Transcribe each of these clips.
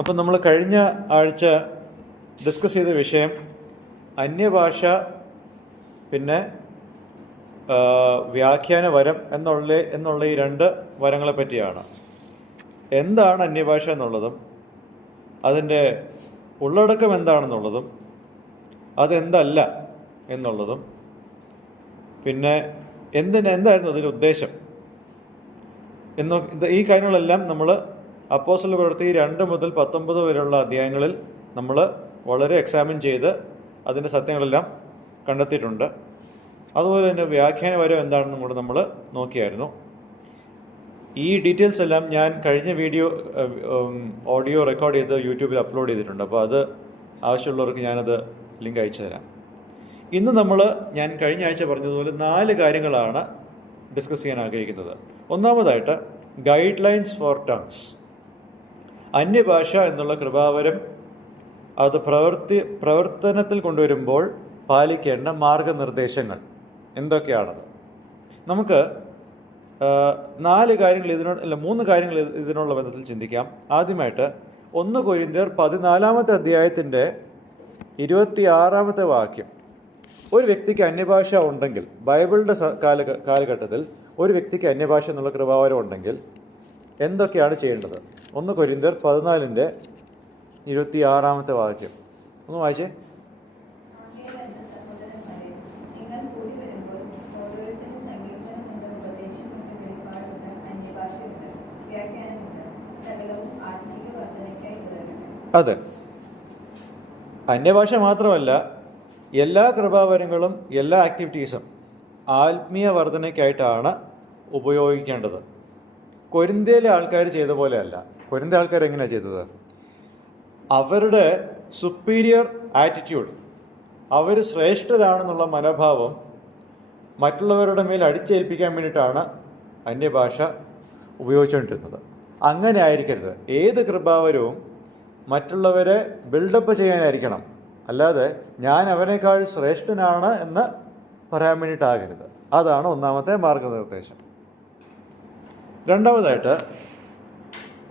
അപ്പം നമ്മൾ കഴിഞ്ഞ ആഴ്ച ഡിസ്കസ് ചെയ്ത വിഷയം അന്യഭാഷ പിന്നെ വ്യാഖ്യാന വരം എന്നുള്ള ഈ രണ്ട് വരങ്ങളെ പറ്റിയാണ്. എന്താണ് അന്യഭാഷ എന്നുള്ളതും അതിൻ്റെ ഉള്ളടക്കം എന്താണെന്നുള്ളതും അതെന്തല്ല എന്നുള്ളതും പിന്നെ എന്തായിരുന്നു അതിൻ്റെ ഉദ്ദേശം ഈ കാര്യങ്ങളെല്ലാം നമ്മൾ അപ്പോസ്തല പ്രവൃത്തി 2 മുതൽ 19 വരെയുള്ള അധ്യായങ്ങളിൽ നമ്മൾ വളരെ എക്സാമിൻ ചെയ്ത് അതിൻ്റെ സത്യങ്ങളെല്ലാം കണ്ടെത്തിയിട്ടുണ്ട്. അതുപോലെ തന്നെ വ്യാഖ്യാന വരം എന്താണെന്നും കൂടെ നമ്മൾ നോക്കിയായിരുന്നു. ഈ ഡീറ്റെയിൽസ് എല്ലാം ഞാൻ കഴിഞ്ഞ ഓഡിയോ റെക്കോർഡ് ചെയ്ത് യൂട്യൂബിൽ അപ്ലോഡ് ചെയ്തിട്ടുണ്ട്. അപ്പോൾ അത് ആവശ്യമുള്ളവർക്ക് ഞാനത് ലിങ്ക് അയച്ചു തരാം. ഇന്ന് ഞാൻ കഴിഞ്ഞ ആഴ്ച പറഞ്ഞതുപോലെ 4 കാര്യങ്ങളാണ് ഡിസ്കസ് ചെയ്യാൻ ആഗ്രഹിക്കുന്നത്. ഒന്നാമതായിട്ട് ഗൈഡ് ലൈൻസ് ഫോർ ടങ്സ്. അന്യഭാഷ എന്നുള്ള കൃപാവരം അത് പ്രവർത്തനത്തിൽ കൊണ്ടുവരുമ്പോൾ പാലിക്കേണ്ട മാർഗനിർദ്ദേശങ്ങൾ എന്തൊക്കെയാണത്? നമുക്ക് 3 കാര്യങ്ങൾ ഇതിനുള്ള ബന്ധത്തിൽ ചിന്തിക്കാം. ആദ്യമായിട്ട് 1 കൊരിന്ത്യർ 14 അധ്യായത്തിൻ്റെ 26 വാക്യം. ഒരു വ്യക്തിക്ക് അന്യഭാഷ ഉണ്ടെങ്കിൽ, ബൈബിളിൻ്റെ കാലഘട്ടത്തിൽ ഒരു വ്യക്തിക്ക് അന്യഭാഷ എന്നുള്ള കൃപാവരം ഉണ്ടെങ്കിൽ എന്തൊക്കെയാണ് ചെയ്യേണ്ടത്? 1 കൊരിന്ത്യർ 14 26 വാക്യം ഒന്ന് വായിച്ചേ. അതെ, അന്യഭാഷ മാത്രമല്ല, എല്ലാ കൃപാവരങ്ങളും എല്ലാ ആക്ടിവിറ്റീസും ആത്മീയ വർധനയ്ക്കായിട്ടാണ് ഉപയോഗിക്കേണ്ടത്. കൊരിന്ത്യയിലെ ആൾക്കാർ ചെയ്ത പോലെയല്ല. കൊരിന്ത്യ ആൾക്കാർ എങ്ങനെയാണ് ചെയ്തത്? അവരുടെ സുപ്പീരിയർ ആറ്റിറ്റ്യൂഡ്, അവർ ശ്രേഷ്ഠരാണെന്നുള്ള മനോഭാവം മറ്റുള്ളവരുടെ മേൽ അടിച്ചേൽപ്പിക്കാൻ വേണ്ടിയിട്ടാണ് അന്യഭാഷ ഉപയോഗിച്ചുകൊണ്ടിരുന്നത്. അങ്ങനെ ആയിരിക്കരുത്. ഏത് കൃപാവരവും മറ്റുള്ളവരെ ബിൽഡപ്പ് ചെയ്യാനായിരിക്കണം, അല്ലാതെ ഞാൻ അവനേക്കാൾ ശ്രേഷ്ഠനാണ് എന്ന് പറയാൻ വേണ്ടിയിട്ടാകരുത്. അതാണ് ഒന്നാമത്തെ മാർഗനിർദ്ദേശം. രണ്ടാമതായിട്ട്,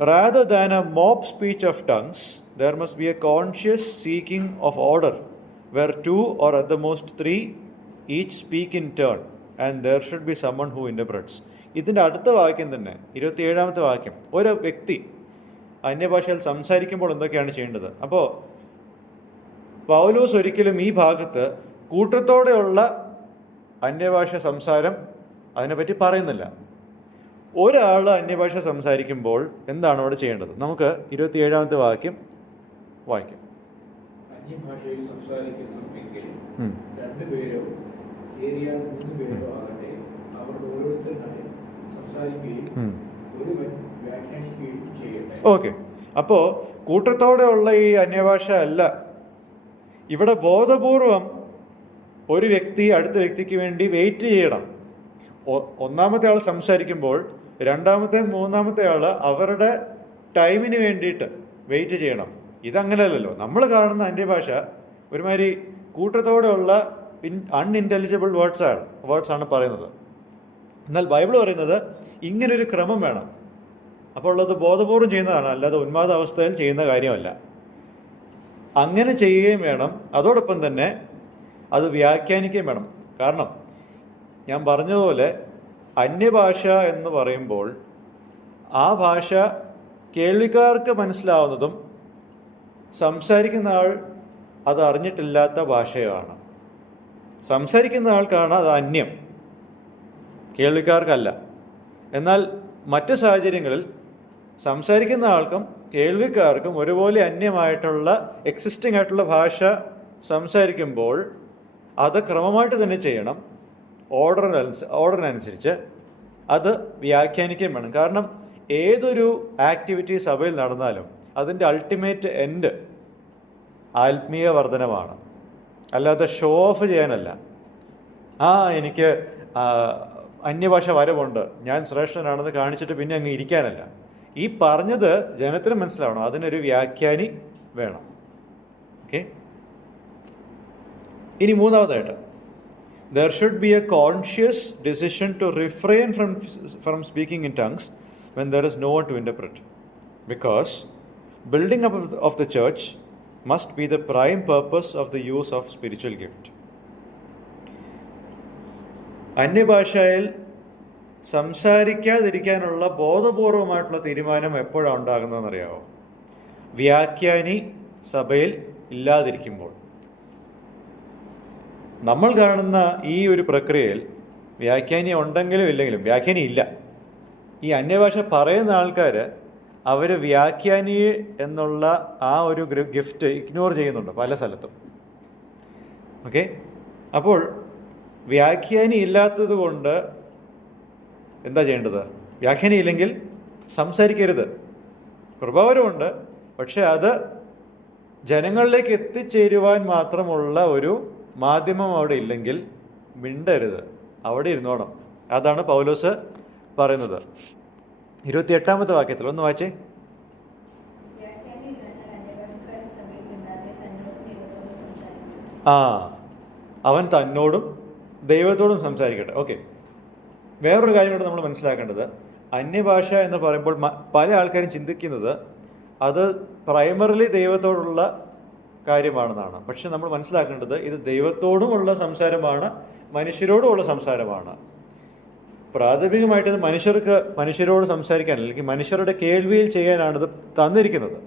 rather than a mob speech of tongues, there must be a conscious seeking of order, where 2 or at the most 3 each speak in turn, and there should be someone who interprets. ഇതിൻ്റെ അടുത്ത വാക്യം തന്നെ 27 വാക്യം, ഒരു വ്യക്തി അന്യഭാഷയിൽ സംസാരിക്കുമ്പോൾ എന്തൊക്കെയാണ് ചെയ്യേണ്ടത്? അപ്പോൾ പൗലോസ് ഒരിക്കലും ഈ ഭാഗത്ത് കൂട്ടത്തോടെയുള്ള അന്യഭാഷ സംസാരം അതിനെപ്പറ്റി പറയുന്നില്ല. ഒരാൾ അന്യഭാഷ സംസാരിക്കുമ്പോൾ എന്താണ് അവിടെ ചെയ്യേണ്ടത്? നമുക്ക് 27 വാക്യം വായിക്കാം. അന്യഭാഷയിൽ സംസാരിക്കുന്നുവെങ്കിൽ 2 പേരോ 3 പേരോ ആകട്ടെ, അവർ ഓരോരുത്തരായി സംസാരിക്കുകയും ഒരുവൻ വ്യാഖ്യാനിക്കുകയും ചെയ്യട്ടെ. ഓക്കെ, അപ്പോൾ കൂട്ടത്തോടെയുള്ള ഈ അന്യഭാഷ അല്ല. ഇവിടെ ബോധപൂർവം ഒരു വ്യക്തി അടുത്ത വ്യക്തിക്ക് വേണ്ടി വെയിറ്റ് ചെയ്യണം. ഒന്നാമത്തെ ആൾ സംസാരിക്കുമ്പോൾ രണ്ടാമത്തെ മൂന്നാമത്തെ ആൾ അവരുടെ ടൈമിന് വേണ്ടിയിട്ട് വെയിറ്റ് ചെയ്യണം. ഇതങ്ങനെയല്ലല്ലോ. നമ്മൾ കാണുന്ന അന്യഭാഷ ഒരുമാതിരി കൂട്ടത്തോടെയുള്ള അൺഇൻ്റലിജിബിൾ വേർഡ്സ് ആണ് പറയുന്നത്. എന്നാൽ ബൈബിൾ പറയുന്നത് ഇങ്ങനൊരു ക്രമം വേണം. അപ്പോൾ ഉള്ളത് ബോധപൂർവം ചെയ്യുന്നതാണ്, അല്ലാതെ ഉന്മാദ അവസ്ഥയിൽ ചെയ്യുന്ന കാര്യമല്ല. അങ്ങനെ ചെയ്യുകയും വേണം. അതോടൊപ്പം തന്നെ അത് വ്യാഖ്യാനിക്കുകയും വേണം. കാരണം ഞാൻ പറഞ്ഞതുപോലെ അന്യഭാഷ എന്ന് പറയുമ്പോൾ ആ ഭാഷ കേൾവിക്കാർക്ക് മനസ്സിലാവുന്നതും സംസാരിക്കുന്ന ആൾ അത് അറിഞ്ഞിട്ടില്ലാത്ത ഭാഷയാണ്. സംസാരിക്കുന്ന ആൾക്കാണ് അത് അന്യം, കേൾവിക്കാർക്കല്ല. എന്നാൽ മറ്റ് സാഹചര്യങ്ങളിൽ സംസാരിക്കുന്ന ആൾക്കും കേൾവിക്കാർക്കും ഒരുപോലെ അന്യമായിട്ടുള്ള എക്സിസ്റ്റിംഗ് ആയിട്ടുള്ള ഭാഷ സംസാരിക്കുമ്പോൾ അത് ക്രമമായിട്ട് തന്നെ ചെയ്യണം. ഓർഡറിനനുസരിച്ച് അത് വ്യാഖ്യാനിക്കുകയും വേണം. കാരണം ഏതൊരു ആക്ടിവിറ്റി സഭയിൽ നടന്നാലും അതിൻ്റെ അൾട്ടിമേറ്റ് എൻഡ് ആത്മീയ വർധനമാണ്, അല്ലാതെ ഷോ ഓഫ് ചെയ്യാനല്ല. എനിക്ക് അന്യഭാഷ വരവുണ്ട്, ഞാൻ ശ്രേഷ്ഠനാണെന്ന് കാണിച്ചിട്ട് പിന്നെ അങ്ങ് ഇരിക്കാനല്ല. ഈ പറഞ്ഞത് ജനത്തിന് മനസ്സിലാവണം, അതിനൊരു വ്യാഖ്യാനി വേണം. ഓക്കെ, ഇനി മൂന്നാമതായിട്ട്, there should be a conscious decision to refrain from speaking in tongues when there is no one to interpret, because building up of the church must be the prime purpose of the use of spiritual gift. അന്യഭാഷയിൽ സംസാരിക്കാതിരിക്കാനുള്ള ബോധപൂർവമായിട്ടുള്ള തീരുമാനം എപ്പോഴാണ് ഉണ്ടാകുന്നതെന്നറിയാമോ? വ്യാഖ്യാനി സഭയിൽ ഇല്ലാതിരിക്കുമ്പോൾ. നമ്മൾ കാണുന്ന ഈ ഒരു പ്രക്രിയയിൽ വ്യാഖ്യാനി ഉണ്ടെങ്കിലും ഇല്ലെങ്കിലും, വ്യാഖ്യാനി ഇല്ല, ഈ അന്യഭാഷ പറയുന്ന ആൾക്കാർ അവർ വ്യാഖ്യാനി എന്നുള്ള ആ ഒരു ഗിഫ്റ്റ് ഇഗ്നോർ ചെയ്യുന്നുണ്ട് പല സ്ഥലത്തും. ഓക്കെ, അപ്പോൾ വ്യാഖ്യാനി ഇല്ലാത്തത് കൊണ്ട് എന്താ ചെയ്യേണ്ടത്? വ്യാഖ്യാനി ഇല്ലെങ്കിൽ സംസാരിക്കരുത്. കൃപാവരമുണ്ട്, പക്ഷെ അത് ജനങ്ങളിലേക്ക് എത്തിച്ചേരുവാൻ മാത്രമുള്ള ഒരു മാധ്യമം അവിടെ ഇല്ലെങ്കിൽ മിണ്ടരുത്, അവിടെ ഇരുന്നോണം. അതാണ് പൗലോസ് പറയുന്നത്. 28-ാമത്തെ വാക്യത്തിൽ ഒന്ന് വായിച്ചേ. അവൻ തന്നോടും ദൈവത്തോടും സംസാരിക്കട്ടെ. ഓക്കെ, വേറൊരു കാര്യം കൂടെ നമ്മൾ മനസ്സിലാക്കേണ്ടത്, അന്യഭാഷ എന്ന് പറയുമ്പോൾ പല ആൾക്കാരും ചിന്തിക്കുന്നത് അത് പ്രൈമറിലി ദൈവത്തോടുള്ള കാര്യമാണെന്നാണ്. പക്ഷെ നമ്മൾ മനസ്സിലാക്കേണ്ടത് ഇത് ദൈവത്തോടുമുള്ള സംസാരമാണ്, മനുഷ്യരോടുമുള്ള സംസാരമാണ്. പ്രാഥമികമായിട്ട് ഇത് മനുഷ്യരോട് സംസാരിക്കാൻ, അല്ലെങ്കിൽ മനുഷ്യരുടെ കേൾവിയിൽ ചെയ്യാനാണിത് തന്നിരിക്കുന്നത്.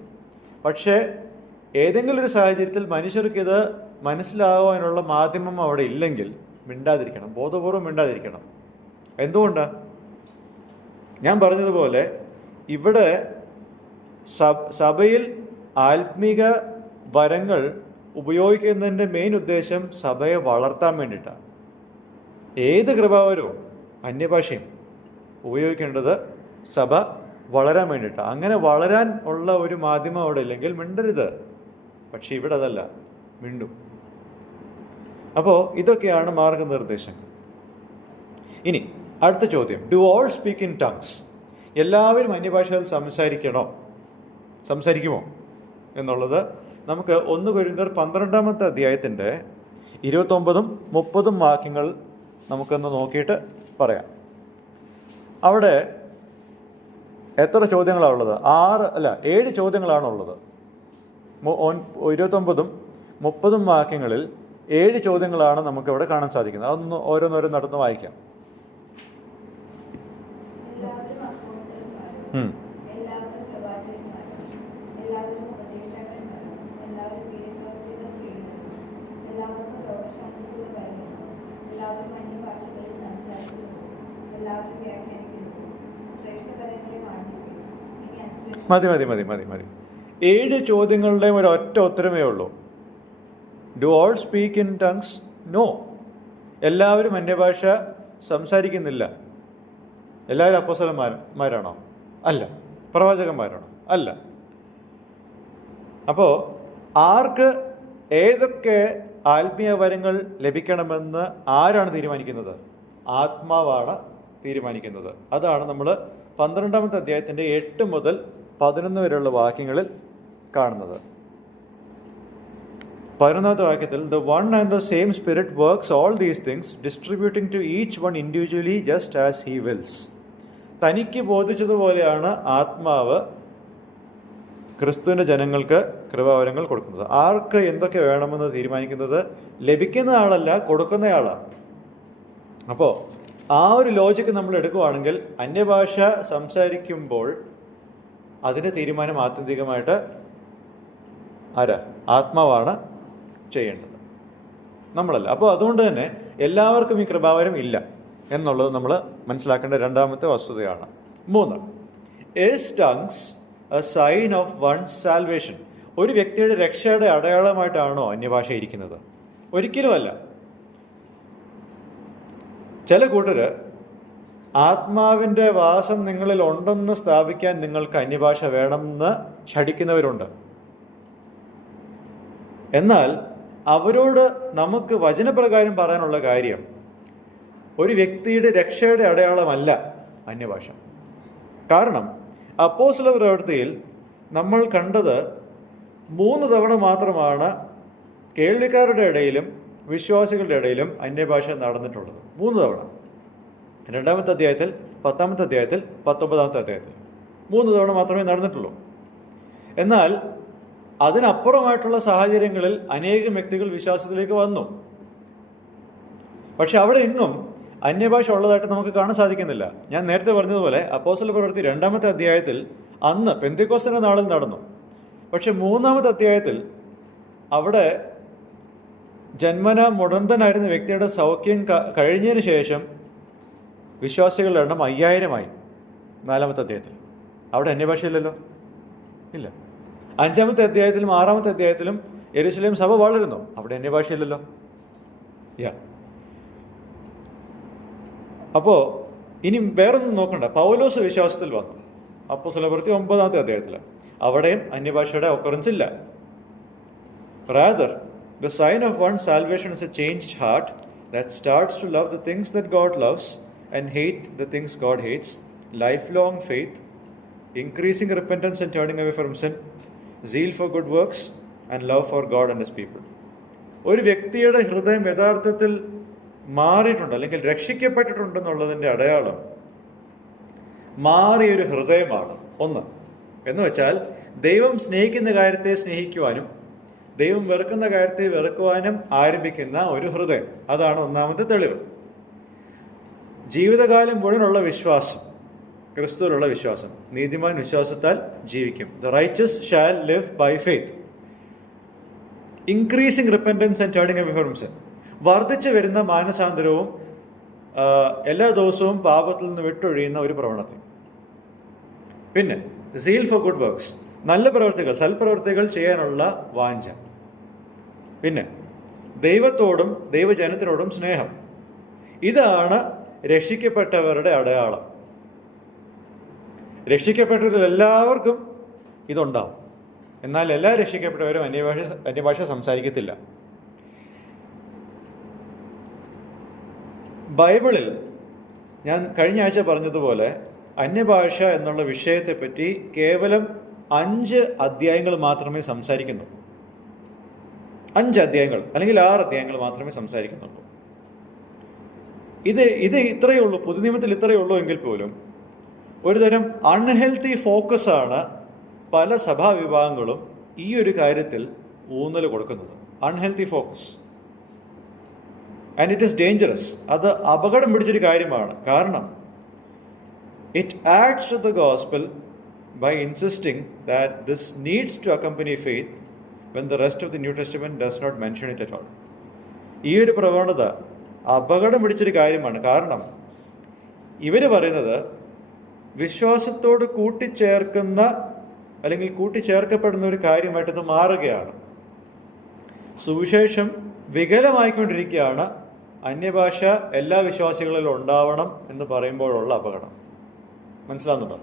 പക്ഷേ ഏതെങ്കിലും ഒരു സാഹചര്യത്തിൽ മനുഷ്യർക്കിത് മനസ്സിലാവാനുള്ള മാധ്യമം അവിടെ ഇല്ലെങ്കിൽ മിണ്ടാതിരിക്കണം, ബോധപൂർവം മിണ്ടാതിരിക്കണം. എന്തുകൊണ്ടാണ്? ഞാൻ പറഞ്ഞതുപോലെ ഇവിടെ സഭയിൽ ആത്മീക വരങ്ങൾ ഉപയോഗിക്കുന്നതിൻ്റെ മെയിൻ ഉദ്ദേശം സഭയെ വളർത്താൻ വേണ്ടിയിട്ടാണ്. ഏത് കൃപാവരവും അന്യഭാഷയും ഉപയോഗിക്കേണ്ടത് സഭ വളരാൻ വേണ്ടിയിട്ടാണ്. അങ്ങനെ വളരാൻ ഉള്ള ഒരു മാധ്യമം അവിടെ ഇല്ലെങ്കിൽ മിണ്ടരുത്. പക്ഷെ ഇവിടെ അതല്ല, മിണ്ടും. അപ്പോൾ ഇതൊക്കെയാണ് മാർഗനിർദ്ദേശങ്ങൾ. ഇനി അടുത്ത ചോദ്യം, do all speak in tongues? എല്ലാവരും അന്യഭാഷയിൽ സംസാരിക്കുമോ എന്നുള്ളത് നമുക്ക് 1 കൊരിന്ത്യർ 12-ാമത്തെ അധ്യായത്തിൻ്റെ 29-ഉം 30-ഉം വാക്യങ്ങൾ നമുക്കൊന്ന് നോക്കിയിട്ട് പറയാം. അവിടെ എത്ര ചോദ്യങ്ങളാണുള്ളത്? 7 ചോദ്യങ്ങളാണുള്ളത്. 29-ഉം 30-ഉം വാക്യങ്ങളിൽ 7 ചോദ്യങ്ങളാണ് നമുക്കിവിടെ കാണാൻ സാധിക്കുന്നത്. അതൊന്ന് ഓരോന്നോരോന്ന് നടന്ന് വായിക്കാം. മതി 7 ചോദ്യങ്ങളുടെയും ഒരു ഒറ്റ ഉത്തരമേ ഉള്ളൂ. Do all speak in tongues? No. എല്ലാവരും അന്യഭാഷ സംസാരിക്കുന്നില്ല. എല്ലാവരും അപ്പോസ്തലന്മാരാണോ? അല്ല. പ്രവാചകന്മാരാണോ? അല്ല. അപ്പോൾ ആർക്ക് ഏതൊക്കെ ആത്മീയ വരങ്ങൾ ലഭിക്കണമെന്ന് ആരാണ് തീരുമാനിക്കുന്നത്? ആത്മാവാണ് തീരുമാനിക്കുന്നത്. അതാണ് നമ്മൾ 12-ാമത്തെ അധ്യായത്തിൻ്റെ 8 മുതൽ 11 വരെയുള്ള വാക്യങ്ങളിൽ കാണുന്നത്. 11-ാമത്തെ വാക്യത്തിൽ the one and the same spirit works all these things, distributing to each one individually just as he wills. തനിക്ക് ബോധിച്ചതുപോലെയാണ് ആത്മാവ് ക്രിസ്തുവിൻ്റെ ജനങ്ങൾക്ക് കൃപാവരങ്ങൾ കൊടുക്കുന്നത്. ആർക്ക് എന്തൊക്കെ വേണമെന്ന് തീരുമാനിക്കുന്നത് ലഭിക്കുന്ന ആളല്ല, കൊടുക്കുന്നയാളാണ്. അപ്പോൾ ആ ഒരു ലോജിക്ക് നമ്മൾ എടുക്കുകയാണെങ്കിൽ അന്യഭാഷ സംസാരിക്കുമ്പോൾ അതിൻ്റെ തീരുമാനം ആത്യന്തികമായിട്ട് ആത്മാവാണ് ചെയ്യേണ്ടത്, നമ്മളല്ല. അപ്പോൾ അതുകൊണ്ട് തന്നെ എല്ലാവർക്കും ഈ കൃപാവരം ഇല്ല എന്നുള്ളത് നമ്മൾ മനസ്സിലാക്കേണ്ട 2-ാമത്തെ വസ്തുതയാണ്. 3, is tongues a sign of one's salvation? ഒരു വ്യക്തിയുടെ രക്ഷയുടെ അടയാളമായിട്ടാണോ അന്യഭാഷ ഇരിക്കുന്നത്? ഒരിക്കലുമല്ല. ചില കൂട്ടർ ആത്മാവിൻ്റെ വാസം നിങ്ങളിൽ ഉണ്ടെന്ന് സ്ഥാപിക്കാൻ നിങ്ങൾക്ക് അന്യഭാഷ വേണമെന്ന് ശഠിക്കുന്നവരുണ്ട്. എന്നാൽ അവരോട് നമുക്ക് വചനപ്രകാരം പറയാനുള്ള കാര്യം, ഒരു വ്യക്തിയുടെ രക്ഷയുടെ അടയാളമല്ല അന്യഭാഷ. കാരണം അപ്പോസ്തല പ്രവൃത്തിയിൽ നമ്മൾ കണ്ടത് 3 തവണ മാത്രമാണ് കേൾവിക്കാരുടെ ഇടയിലും വിശ്വാസികളുടെ ഇടയിലും അന്യഭാഷ നടന്നിട്ടുള്ളത്. 3 തവണ. 2-ാമത്തെ അധ്യായത്തിൽ, 10-ാമത്തെ അധ്യായത്തിൽ, 19-ാമത്തെ അധ്യായത്തിൽ 3 തവണ മാത്രമേ നടന്നിട്ടുള്ളൂ. എന്നാൽ അതിനപ്പുറമായിട്ടുള്ള സാഹചര്യങ്ങളിൽ അനേകം വ്യക്തികൾ വിശ്വാസത്തിലേക്ക് വന്നു. പക്ഷെ അവിടെ എങ്ങും അന്യഭാഷ ഉള്ളതായിട്ട് നമുക്ക് കാണാൻ സാധിക്കുന്നില്ല. ഞാൻ നേരത്തെ പറഞ്ഞതുപോലെ അപ്പോസ്തല പ്രവൃത്തി 2-ാമത്തെ അധ്യായത്തിൽ അന്ന് പെന്തക്കോസ്തിന്റെ നാളിൽ നടന്നു. പക്ഷെ 3-ാമത്തെ അധ്യായത്തിൽ അവിടെ ജന്മന മുടന്തനായിരുന്ന വ്യക്തിയുടെ സൗഖ്യം കഴിഞ്ഞതിന് ശേഷം വിശ്വാസികളുടെ എണ്ണം 5000 4-ാമത്തെ അധ്യായത്തിൽ. അവിടെ അന്യഭാഷയില്ലല്ലോ, ഇല്ല. 5-ാമത്തെ അധ്യായത്തിലും 6-ാമത്തെ അധ്യായത്തിലും യെരൂശലേം സഭ വളരുന്നു, അവിടെ അന്യഭാഷയില്ലല്ലോ. അപ്പോൾ ഇനി വേറൊന്നും നോക്കണ്ട. പൗലോസ് വിശ്വാസത്തിൽ വന്നു, അപ്പോസ്തല പ്രവൃത്തി 9-ാമത്തെ അധ്യായത്തിൽ. അവിടെയും അന്യഭാഷയുടെ ഒക്കറൻസ് ഇല്ല. Rather the sign of one's salvation is a changed heart that starts to love the things that God loves and hate the things God hates, lifelong faith, increasing repentance and turning away from sin, zeal for good works, and love for God and His people. ഒരു വ്യക്തിയുടെ ഹൃദയം യഥാർത്ഥത്തിൽ മാറിയിട്ടുണ്ട് അല്ലെങ്കിൽ രക്ഷിക്കപ്പെട്ടിട്ടുണ്ടെന്നുള്ളതിൻ്റെ അടയാളം മാറിയൊരു ഹൃദയമാണ്. ഒന്ന് എന്ന് വെച്ചാൽ ദൈവം സ്നേഹിക്കുന്ന കാര്യത്തെ സ്നേഹിക്കുവാനും ദൈവം വെറുക്കുന്ന കാര്യത്തെ വെറുക്കുവാനും ആരംഭിക്കുന്ന ഒരു ഹൃദയം. അതാണ് ഒന്നാമത്തെ തെളിവ്. ജീവിതകാലം മുഴുവനുള്ള വിശ്വാസം, ക്രിസ്തുവിലുള്ള വിശ്വാസം. നീതിമാൻ വിശ്വാസത്താൽ ജീവിക്കും. The righteous shall live by faith. Increasing repentance and turning away from sin. വർദ്ധിച്ചു വരുന്ന മാനസാന്തരവും എല്ലാ ദിവസവും പാപത്തിൽ നിന്ന് വിട്ടൊഴിയുന്ന ഒരു പ്രവണത. പിന്നെ സീൽ ഫോർ ഗുഡ് വർക്ക്സ്, നല്ല പ്രവൃത്തികൾ, സൽപ്രവൃത്തികൾ ചെയ്യാനുള്ള വാഞ്ച. പിന്നെ ദൈവത്തോടും ദൈവജനത്തിനോടും സ്നേഹം. ഇതാണ് രക്ഷിക്കപ്പെട്ടവരുടെ അടയാളം. രക്ഷിക്കപ്പെട്ടവരിൽ എല്ലാവർക്കും ഇതുണ്ടാവും. എന്നാൽ എല്ലാ രക്ഷിക്കപ്പെട്ടവരും അന്യഭാഷ സംസാരിക്കത്തില്ല. ബൈബിളിൽ ഞാൻ കഴിഞ്ഞ ആഴ്ച പറഞ്ഞതുപോലെ അന്യഭാഷ എന്നുള്ള വിഷയത്തെപ്പറ്റി കേവലം 5 അധ്യായങ്ങൾ മാത്രമേ സംസാരിക്കുന്നുള്ളൂ. 5 അധ്യായങ്ങൾ അല്ലെങ്കിൽ 6 അധ്യായങ്ങൾ മാത്രമേ സംസാരിക്കുന്നുള്ളൂ. ഇത് ഇത്രയേ ഉള്ളൂ. പുതുനിയമത്തിൽ ഇത്രയേ ഉള്ളൂ എങ്കിൽ പോലും ഒരുതരം അൺഹെൽത്തി ഫോക്കസാണ് പല സഭാവിഭാഗങ്ങളും ഈ ഒരു കാര്യത്തിൽ ഊന്നൽ കൊടുക്കുന്നത്. Unhealthy focus. And it is dangerous. അത് അപകടം പിടിച്ചൊരു കാര്യമാണ്. കാരണം it adds to the gospel by insisting that this needs to accompany faith when the rest of the New Testament does not mention it at all. ഈ ഒരു പ്രവണത അപകടം പിടിച്ചൊരു കാര്യമാണ്. കാരണം ഇവർ പറയുന്നത് വിശ്വാസത്തോട് കൂട്ടിച്ചേർക്കുന്ന അല്ലെങ്കിൽ കൂട്ടിച്ചേർക്കപ്പെടുന്ന ഒരു കാര്യമായിട്ട് ഇത് മാറുകയാണ്. സുവിശേഷം വികലമായിക്കൊണ്ടിരിക്കുകയാണ്. അന്യഭാഷ എല്ലാ വിശ്വാസികളിലും ഉണ്ടാവണം എന്ന് പറയുമ്പോഴുള്ള അപകടം മനസ്സിലാവുന്നുണ്ടോ?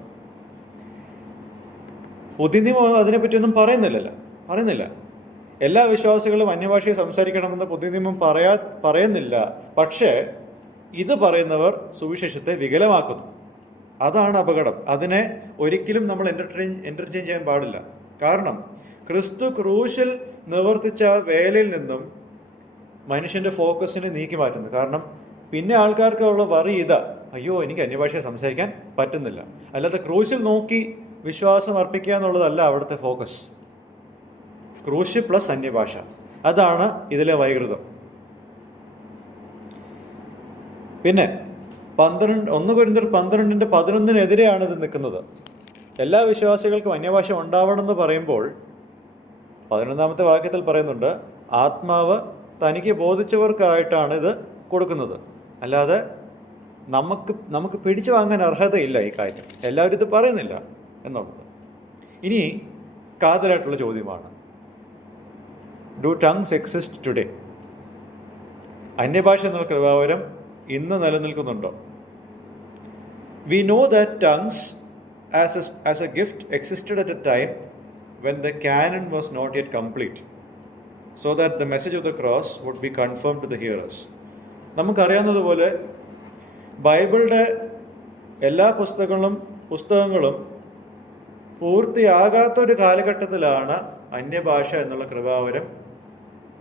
പുതുനിയമം അതിനെപ്പറ്റിയൊന്നും പറയുന്നില്ല. എല്ലാ വിശ്വാസികളും അന്യഭാഷയെ സംസാരിക്കണമെന്ന് പുതുനിയമം പറയുന്നില്ല. പക്ഷേ ഇത് പറയുന്നവർ സുവിശേഷത്തെ വികലമാക്കുന്നു. അതാണ് അപകടം. അതിനെ ഒരിക്കലും നമ്മൾ എൻ്റർചേഞ്ച് ചെയ്യാൻ പാടില്ല. കാരണം ക്രിസ്തു ക്രൂശിൽ നിവർത്തിച്ച വേലയിൽ നിന്നും മനുഷ്യൻ്റെ ഫോക്കസിനെ നീക്കി മാറ്റുന്നു. കാരണം പിന്നെ ആൾക്കാർക്കുള്ള വറി ഇതാ, അയ്യോ എനിക്ക് അന്യഭാഷയെ സംസാരിക്കാൻ പറ്റുന്നില്ല. അല്ലാതെ ക്രൂശിൽ നോക്കി വിശ്വാസം അർപ്പിക്കുക എന്നുള്ളതല്ല അവിടുത്തെ ഫോക്കസ്. ക്രൂശ് പ്ലസ് അന്യഭാഷ, അതാണ് ഇതിലെ വൈകൃതം. പിന്നെ 1 കൊരിന്ത്യർ 12:11 ഇത് നിൽക്കുന്നത്. എല്ലാ വിശ്വാസികൾക്കും അന്യഭാഷ ഉണ്ടാവണമെന്ന് പറയുമ്പോൾ 11-ാമത്തെ വാക്യത്തിൽ പറയുന്നുണ്ട്, ആത്മാവ് തനിക്ക് ബോധിച്ചവർക്കായിട്ടാണ് ഇത് കൊടുക്കുന്നത്. അല്ലാതെ നമുക്ക് പിടിച്ചു വാങ്ങാൻ അർഹതയില്ല ഈ കാര്യം. എല്ലാവരും ഇത് പറയുന്നില്ല എന്നുള്ളത്. ഇനി കാതലായിട്ടുള്ള ചോദ്യമാണ്, ഡു ടങ്സ് എക്സിസ്റ്റ് ടുഡേ? അന്യഭാഷ എന്നുള്ള കൃപാവരം ഇന്ന് നിലനിൽക്കുന്നുണ്ടോ? We know that tongues as a gift existed at a time when the canon was not yet complete, so that the message of the cross would be confirmed to the hearers. നമുക്കറിയാവുന്നതുപോലെ ബൈബിളിൻ്റെ എല്ലാ പുസ്തകങ്ങളും പൂർത്തിയാകാത്തൊരു കാലഘട്ടത്തിലാണ് അന്യഭാഷ എന്നുള്ള കൃപാവരം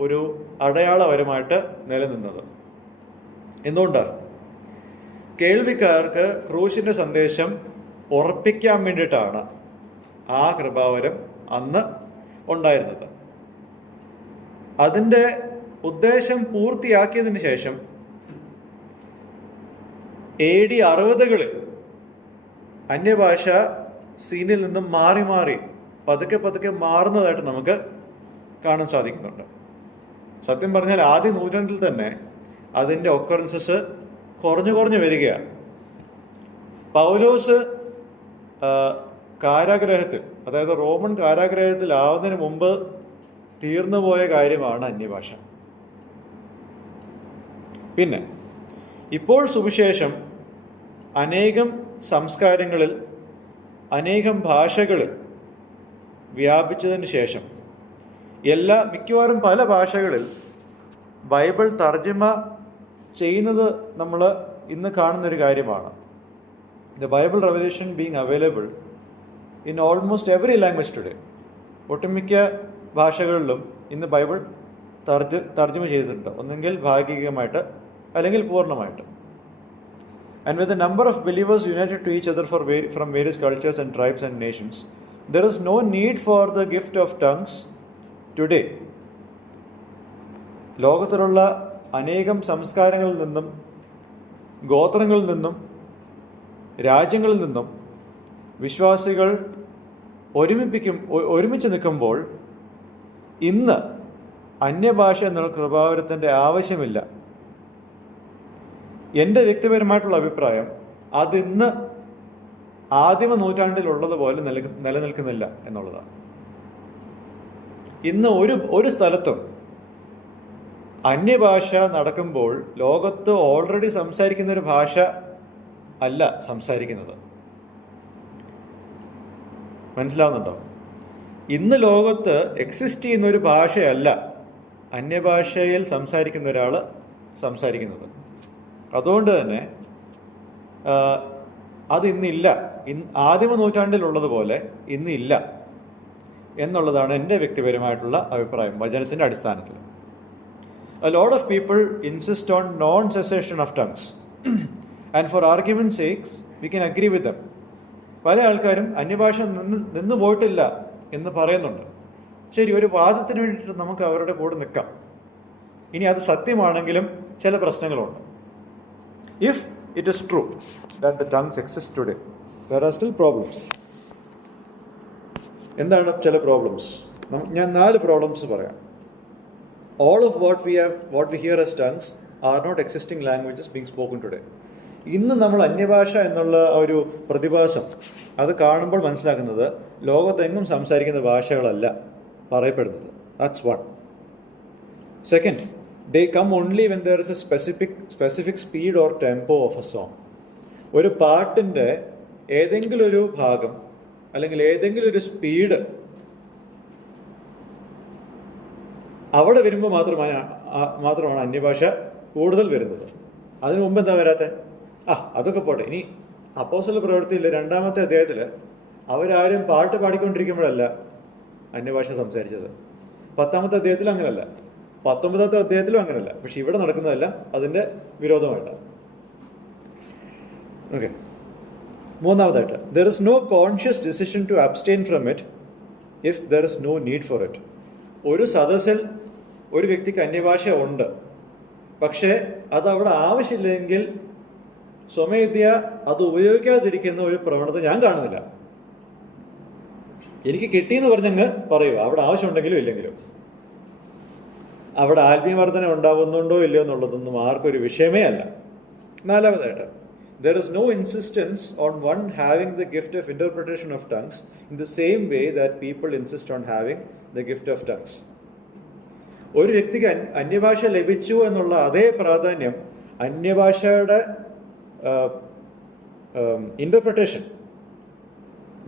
ഒരു അടയാളപരമായിട്ട് നിലനിന്നത്. എന്തുകൊണ്ടാണ്? കേൾവിക്കാർക്ക് ക്രൂശിൻ്റെ സന്ദേശം ഉറപ്പിക്കാൻ വേണ്ടിയിട്ടാണ് ആ കൃപാവരം അന്ന് ഉണ്ടായിരുന്നത്. അതിൻ്റെ ഉദ്ദേശം പൂർത്തിയാക്കിയതിന് ശേഷം AD 60-കളിൽ അന്യഭാഷ സീനിൽ നിന്നും മാറി മാറി പതുക്കെ മാറുന്നതായിട്ട് നമുക്ക് കാണാൻ സാധിക്കുന്നുണ്ട്. സത്യം പറഞ്ഞാൽ ആദ്യ നൂറ്റാണ്ടിൽ തന്നെ അതിൻ്റെ ഒക്കറൻസസ് കുറഞ്ഞു വരികയാണ്. പൗലോസ് കാരാഗ്രഹത്തിൽ, അതായത് റോമൻ കാരാഗ്രഹത്തിലാവുന്നതിന് മുമ്പ് തീർന്നുപോയ കാര്യമാണ് അന്യഭാഷ. പിന്നെ ഇപ്പോൾ സുവിശേഷം അനേകം സംസ്കാരങ്ങളിൽ, അനേകം ഭാഷകളിൽ വ്യാപിച്ചതിന് ശേഷം മിക്കവാറും പല ഭാഷകളിൽ ബൈബിൾ തർജ്ജിമ ചെയ്യുന്നത് നമ്മൾ ഇന്ന് കാണുന്നൊരു കാര്യമാണ്. The Bible revelation being available in almost every language today. ഒട്ടുമിക്ക ഭാഷകളിലും ഇന്ന് ബൈബിൾ തർജ്ജിമ ചെയ്തിട്ടുണ്ട്, ഒന്നെങ്കിൽ ഭാഗികമായിട്ട് അല്ലെങ്കിൽ പൂർണ്ണമായിട്ട്. And with the number of believers united to each other from various cultures and tribes and nations, there is no need for the gift of tongues today. ലോകത്തിലുള്ള അനേകം സംസ്കാരങ്ങളിൽ നിന്നും, ഗോത്രങ്ങളിൽ നിന്നും, രാജ്യങ്ങളിൽ നിന്നും വിശ്വാസികൾ ഒരുമിച്ച് നിൽക്കുമ്പോൾ ഇന്ന് അന്യഭാഷ എന്നുള്ള കൃപാവരത്തിൻ്റെ ആവശ്യമില്ല. എൻ്റെ വ്യക്തിപരമായിട്ടുള്ള അഭിപ്രായം, അതിന്ന് ആദിമ നൂറ്റാണ്ടിലുള്ളതുപോലെ നിലനിൽക്കുന്നില്ല എന്നുള്ളതാണ്. ഇന്ന് ഒരു സ്ഥലത്തും അന്യഭാഷ നടക്കുമ്പോൾ ലോകത്ത് ഓൾറെഡി സംസാരിക്കുന്ന ഒരു ഭാഷ അല്ല സംസാരിക്കുന്നത്. മനസ്സിലാവുന്നുണ്ടോ? ഇന്ന് ലോകത്ത് എക്സിസ്റ്റ് ചെയ്യുന്ന ഒരു ഭാഷയല്ല അന്യഭാഷയിൽ സംസാരിക്കുന്ന ഒരാൾ സംസാരിക്കുന്നത്. അതുകൊണ്ട് തന്നെ അതിന്നില്ല. ആദിമ നൂറ്റാണ്ടിലുള്ളതുപോലെ ഇന്നില്ല എന്നുള്ളതാണ് എൻ്റെ വ്യക്തിപരമായിട്ടുള്ള അഭിപ്രായം വചനത്തിൻ്റെ അടിസ്ഥാനത്തിൽ. A lot of people insist on non-cessation of tongues and for argument's sakes we can agree with them. പല ആൾക്കാരും അന്യഭാഷ നിന്ന് പോയിട്ടില്ല എന്ന് പറയുന്നുണ്ട്. ശരി, ഒരു വാദത്തിന് വേണ്ടിയിട്ട് നമുക്ക് അവരുടെ കൂടെ നിൽക്കാം. ഇനി അത് സത്യമാണെങ്കിലും ചില പ്രശ്നങ്ങളുണ്ട്. If it is true that the tongues exist today, there are still problems. എന്താണ് ചില പ്രോബ്ലംസ്? ഞാൻ 4 പ്രോബ്ലംസ് പറയാം. All of what we hear as tongues are not existing languages being spoken today. ഇന്ന് നമ്മൾ അന്യഭാഷ എന്നുള്ള ഒരു പ്രതിഭാസം അത് കാണുമ്പോൾ മനസ്സിലാക്കുന്നത് ലോകത്തെങ്ങും സംസാരിക്കുന്ന ഭാഷകളല്ല പറയപ്പെടുന്നത്. That's one. Second, they come only when there is a specific speed or tempo of a song. ഒരു പാട്ടിൻ്റെ ഏതെങ്കിലും ഒരു ഭാഗം അല്ലെങ്കിൽ ഏതെങ്കിലും ഒരു സ്പീഡ് അവിടെ വരുമ്പോൾ മാത്രമാണ് അന്യഭാഷ കൂടുതൽ വരുന്നത്. അതിനു മുമ്പ് എന്താ വരാത്തെ? അതൊക്കെ പോട്ടെ. ഇനി അപ്പോസ്തല പ്രവൃത്തിയിൽ 2-ാമത്തെ അധ്യായത്തിൽ അവരാരും പാട്ട് പാടിക്കൊണ്ടിരിക്കുമ്പോഴല്ല അന്യഭാഷ സംസാരിച്ചത്. 10-ാമത്തെ അധ്യായത്തിലും അങ്ങനല്ല, 19-ാമത്തെ അധ്യായത്തിലും അങ്ങനല്ല. പക്ഷെ ഇവിടെ നടക്കുന്നതെല്ലാം അതിൻ്റെ വിരോധമായിട്ടാണ്. Okay. 3-ാമതായിട്ട്, there is no conscious decision to abstain from it if there is no need for it. ഒരു സദസ്സിൽ ഒരു വ്യക്തിക്ക് അന്യഭാഷ ഉണ്ട്, പക്ഷേ അത് അവിടെ ആവശ്യമില്ലെങ്കിൽ സ്വമേധയ അത് ഉപയോഗിക്കാതിരിക്കുന്ന ഒരു പ്രവണത ഞാൻ കാണുന്നില്ല. എനിക്ക് കിട്ടിയെന്ന് പറഞ്ഞങ്ങ് പറയുക, അവിടെ ആവശ്യമുണ്ടെങ്കിലും ഇല്ലെങ്കിലും. അവിടെ ആത്മീയവർദ്ധന ഉണ്ടാവുന്നുണ്ടോ ഇല്ലയോ എന്നുള്ളതൊന്നും ആർക്കൊരു വിഷയമേ അല്ല. 4-ാമതായിട്ട്, there is no insistence on one having the gift of interpretation of tongues in the same way that people insist on having the gift of tongues. ഒരു വ്യക്തിക്ക് അന്യഭാഷ ലഭിച്ചു എന്നുള്ള അതേ പ്രാധാന്യം അന്യഭാഷയുടെ ഇൻ്റർപ്രിട്ടേഷൻ,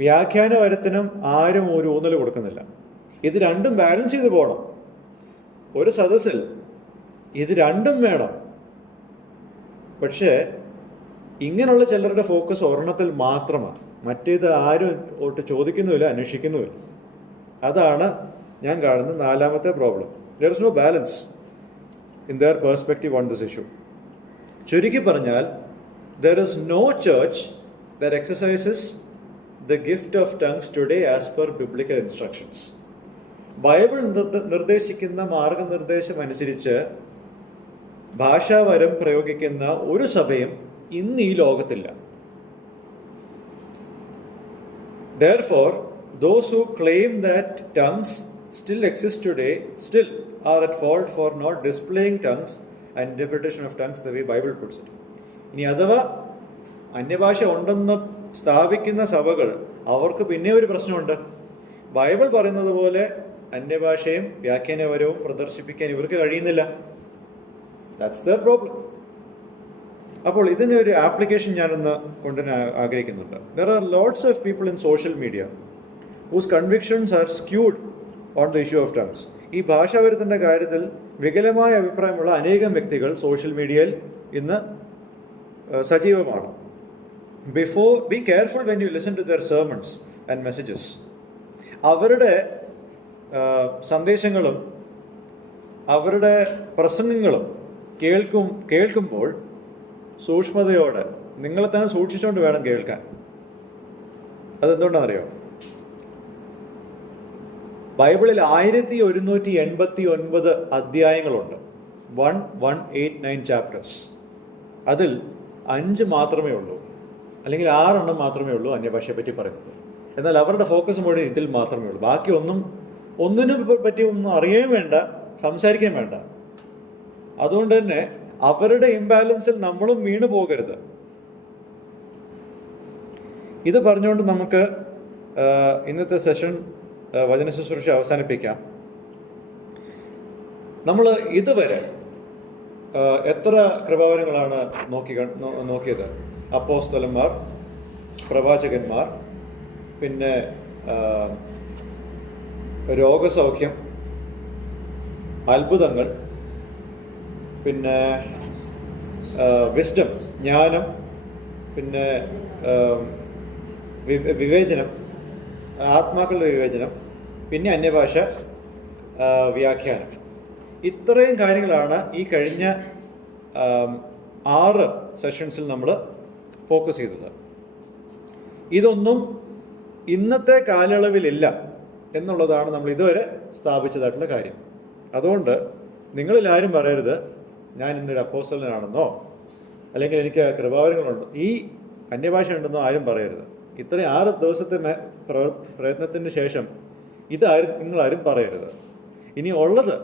വ്യാഖ്യാനപരത്തിനും ആരും ഒരു ഊന്നൽ കൊടുക്കുന്നില്ല. ഇത് രണ്ടും ബാലൻസ് ചെയ്ത് പോകണം. ഒരു സദസ്സിൽ ഇത് രണ്ടും വേണം. പക്ഷേ ഇങ്ങനെയുള്ള ചിലരുടെ ഫോക്കസ് ഒരെണ്ണത്തിൽ മാത്രമാണ്. മറ്റേത് ആരും ഒട്ട് ചോദിക്കുന്നുമില്ല, അന്വേഷിക്കുന്നുമില്ല. അതാണ് ഞാൻ കാണുന്ന 4-ാമത്തെ problem. There is no balance in their perspective on this issue. ചുരുക്കി പറഞ്ഞാൽ, there is no church that exercises the gift of tongues today as per biblical instructions. Bible നിർദ്ദേശിക്കുന്ന മാർഗനിർദ്ദേശം അനുസരിച്ച് ഭാഷാവരം പ്രയോഗിക്കുന്ന ഒരു സഭയും ഇന്ന് ഈ ലോകത്തില്ല. Therefore, those who claim that tongues still exist today still are at fault for not displaying tongues and interpretation of tongues the way Bible puts it. ഇനി അഥവാ അന്യഭാഷ ഉണ്ടെന്ന് സ്ഥാപിക്കുന്ന സഭകൾ, അവർക്ക് പിന്നെ ഒരു പ്രശ്നമുണ്ട്. ബൈബിൾ പറയുന്നത് പോലെ അന്യഭാഷയും വ്യാഖ്യാനപരവും പ്രദർശിപ്പിക്കാൻ ഇവർക്ക് കഴിയുന്നില്ല. That's the problem. അപ്പോൾ ഇതിന് ഒരു ആപ്ലിക്കേഷൻ ഞാനൊന്ന് കൊണ്ടുവരാൻ ആഗ്രഹിക്കുന്നുണ്ട്. There are lots of people in social media whose convictions are skewed on the issue of tongues. ഈ ഭാഷാവരത്തിൻ്റെ കാര്യത്തിൽ വികലമായ അഭിപ്രായമുള്ള അനേകം വ്യക്തികൾ സോഷ്യൽ മീഡിയയിൽ ഇന്ന് സജീവമാണ്. Be careful when you listen to their sermons and messages. അവരുടെ സന്ദേശങ്ങളും അവരുടെ പ്രസംഗങ്ങളും കേൾക്കുമ്പോൾ സൂക്ഷ്മതയോടെ നിങ്ങളെ തന്നെ സൂക്ഷിച്ചുകൊണ്ട് വേണം കേൾക്കാൻ. അതെന്തുകൊണ്ടാണെന്നറിയോ? ബൈബിളിൽ 1189 അധ്യായങ്ങളുണ്ട്. 189 ചാപ്റ്റേഴ്സ്. അതിൽ 5 മാത്രമേ ഉള്ളൂ, അല്ലെങ്കിൽ 6 മാത്രമേ ഉള്ളൂ അന്യഭാഷയെ പറ്റി പറയുന്നത്. എന്നാൽ അവരുടെ ഫോക്കസ് മുഴുവൻ ഇതിൽ മാത്രമേ ഉള്ളൂ. ബാക്കി ഒന്നിനെ പറ്റി ഒന്നും അറിയുകയും വേണ്ട, സംസാരിക്കുകയും വേണ്ട. അതുകൊണ്ട് തന്നെ അവരുടെ ഇംബാലൻസിൽ നമ്മളും വീണു പോകരുത്. ഇത് പറഞ്ഞുകൊണ്ട് നമുക്ക് ഇന്നത്തെ സെഷൻ വചന ശുശ്രൂഷ അവസാനിപ്പിക്കാം. നമ്മൾ ഇതുവരെ എത്ര കൃപാവരങ്ങളാണ് നോക്കിയത്? അപ്പോസ്തലന്മാർ, പ്രവാചകന്മാർ, പിന്നെ രോഗസൗഖ്യം, അത്ഭുതങ്ങൾ, പിന്നെ വിസ്ഡം, ജ്ഞാനം, പിന്നെ വിവേചനം, ആത്മാക്കളുടെ വിവേചനം, പിന്നെ അന്യഭാഷ വ്യാഖ്യാനം. ഇത്രയും കാര്യങ്ങളാണ് ഈ കഴിഞ്ഞ 6 സെഷൻസിൽ നമ്മൾ ഫോക്കസ് ചെയ്തത്. ഇതൊന്നും ഇന്നത്തെ കാലയളവിലില്ല എന്നുള്ളതാണ് നമ്മൾ ഇതുവരെ സ്ഥാപിച്ചതായിട്ടുള്ള കാര്യം. അതുകൊണ്ട് നിങ്ങളിൽ ആരും പറയരുത് ഞാൻ ഇന്നൊരു അപ്പോസ്തലനാണെന്നോ അല്ലെങ്കിൽ എനിക്ക് കൃപാവരങ്ങളുണ്ടോ, ഈ അന്യഭാഷ ഉണ്ടെന്നോ ആരും പറയരുത്. ഇത്രയും 6 ദിവസത്തെ പ്രയത്നത്തിന് ശേഷം നിങ്ങളാരും പറയരുത്. ഇനി ഉള്ളത്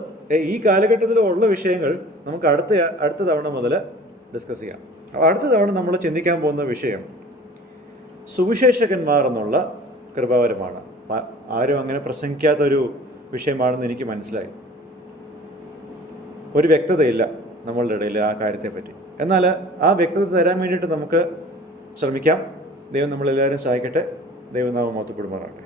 ഈ കാലഘട്ടത്തിലുള്ള വിഷയങ്ങൾ നമുക്ക് അടുത്ത തവണ മുതൽ ഡിസ്കസ് ചെയ്യാം. അടുത്ത തവണ നമ്മൾ ചിന്തിക്കാൻ പോകുന്ന വിഷയം സുവിശേഷകന്മാർ എന്നുള്ള കൃപാവരമാണ്. ആരും അങ്ങനെ പ്രസംഗിക്കാത്തൊരു വിഷയമാണെന്ന് എനിക്ക് മനസ്സിലായി. ഒരു വ്യക്തതയില്ല നമ്മളുടെ ഇടയിൽ ആ കാര്യത്തെപ്പറ്റി. എന്നാൽ ആ വ്യക്തത തരാൻ വേണ്ടിയിട്ട് നമുക്ക് ശ്രമിക്കാം. ദൈവം നമ്മളെല്ലാവരും സഹായിക്കട്ടെ. ദൈവനാമം മഹത്വപ്പെടുമാറാകട്ടെ.